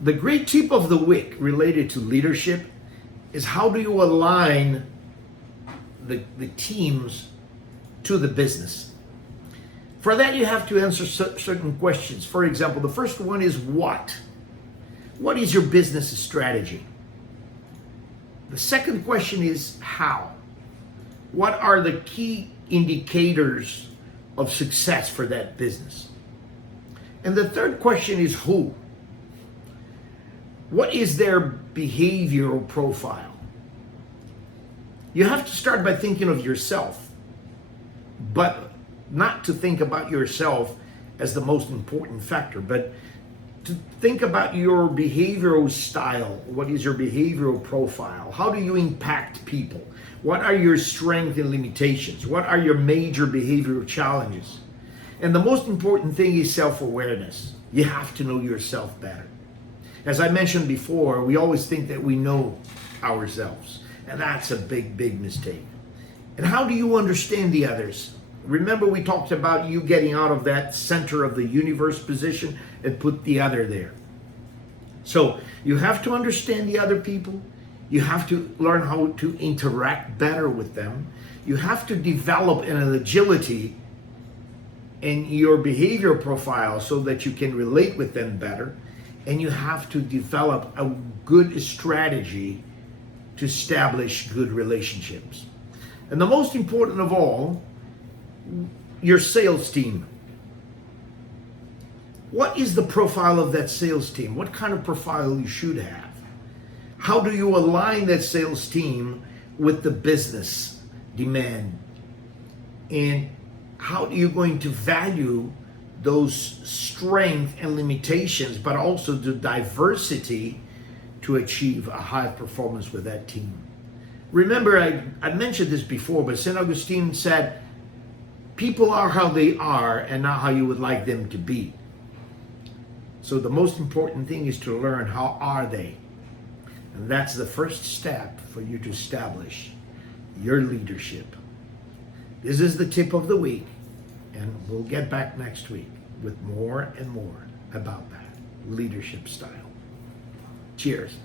The great tip of the week related to leadership is how do you align the teams to the business? For that, you have to answer certain questions. For example, the first one is what? What is your business strategy? The second question is how? What are the key indicators of success for that business? And the third question is who? What is their behavioral profile? You have to start by thinking of yourself, but not to think about yourself as the most important factor, but to think about your behavioral style. What is your behavioral profile? How do you impact people? What are your strengths and limitations? What are your major behavioral challenges? And the most important thing is self-awareness. You have to know yourself better. As I mentioned before, we always think that we know ourselves, and that's a big, big mistake. And how do you understand the others? Remember, we talked about you getting out of that center of the universe position and put the other there. So you have to understand the other people. You have to learn how to interact better with them. You have to develop an agility in your behavior profile so that you can relate with them better. And you have to develop a good strategy to establish good relationships. And the most important of all, your sales team. What is the profile of that sales team? What kind of profile you should have? How do you align that sales team with the business demand? And how are you going to value those strengths and limitations, but also the diversity to achieve a high performance with that team? Remember, I mentioned this before, but St. Augustine said, people are how they are and not how you would like them to be. So the most important thing is to learn how are they. And that's the first step for you to establish your leadership. This is the tip of the week, and we'll get back next week with more and more about that leadership style. Cheers.